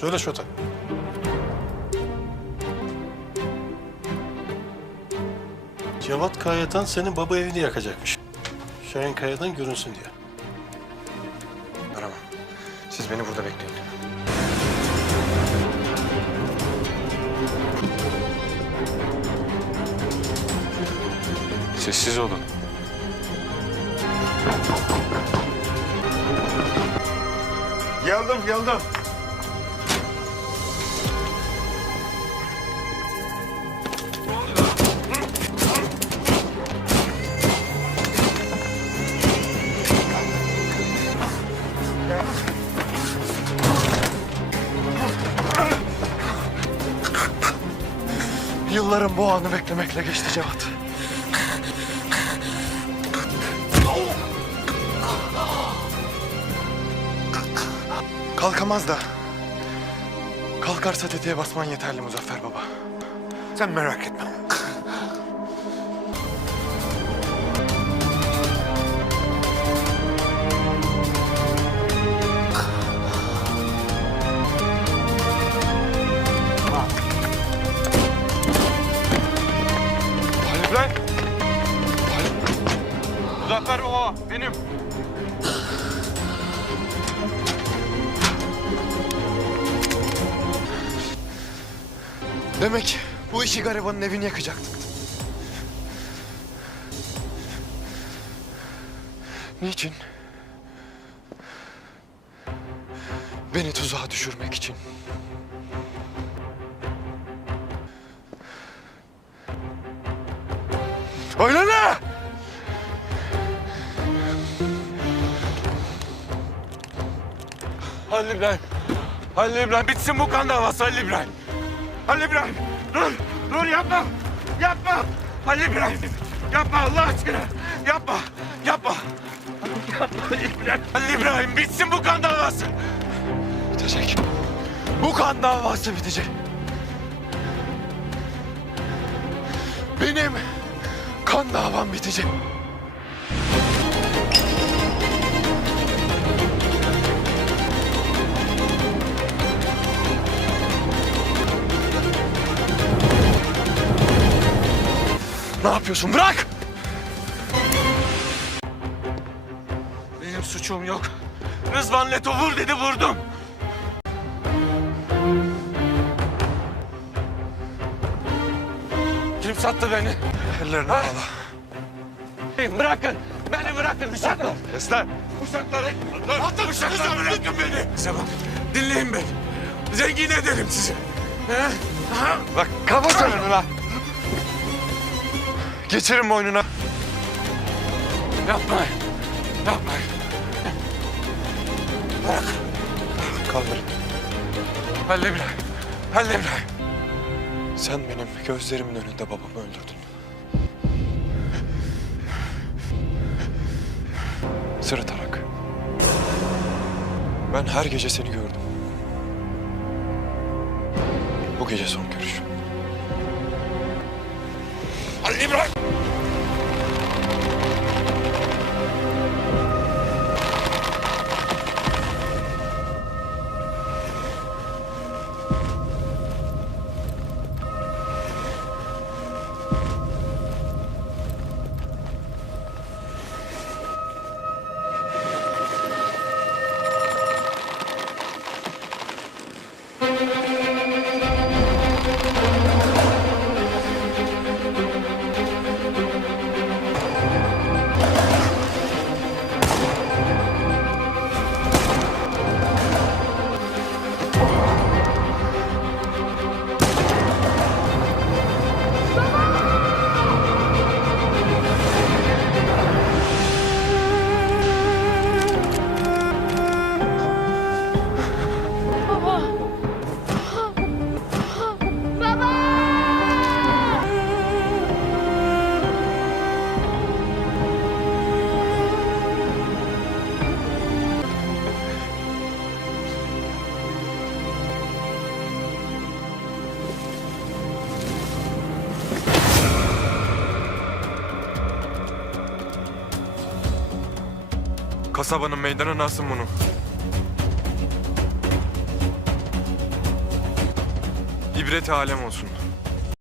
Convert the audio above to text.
Söyle Şota. Cevat Kayatan senin baba evini yakacakmış. Şahin Kaya'dan görünsün diye. Arama. Siz beni burada bekleyin. Sessiz olun. Geldim geldim. Yıllarım bu anı beklemekle geçti Cevat. Kalkamaz da. Kalkarsa tetiğe basman yeterli Muzaffer Baba. Sen merak etme. Muzaffer Baba benim. Demek bu işi garibanın evini yakacaktık. Niçin? Beni tuzağa düşürmek için. Öyle ne? Halil İbrahim. Halil İbrahim bitsin bu kan davası Halil İbrahim. Halil İbrahim dur. Dur yapma. Yapma. Halil İbrahim. Yapma Allah aşkına. Yapma. Yapma. Yapma Halil İbrahim. Halil İbrahim bitsin bu kan davası. Bitecek. Bu kan davası bitecek. Benim kan davam bitecek. Ne yapıyorsun? Bırak! Benim suçum yok. Rızvan Leto vur dedi vurdum. Kim sattı beni? Ellerini bağla. Bırakın. Beni bırakın uşaklar. Kes lan. Uşakları. Atın uşakları bırakın beni. Size bak. Dinleyin beni. Zengin ederim sizi. He? Ha? Bak kafa çönünü lan. Geçirin boynuna. Yapmayın. Yapmayın. Bırak. Kaldır. Halil İbrahim. Halil İbrahim. Sen benim gözlerimin önünde babamı öldürdün. Sırıtarak. Ben her gece seni gördüm. Bu gece son görüşüm. Halil İbrahim! Kasabanın meydana nasıl bunu? İbret alem olsun.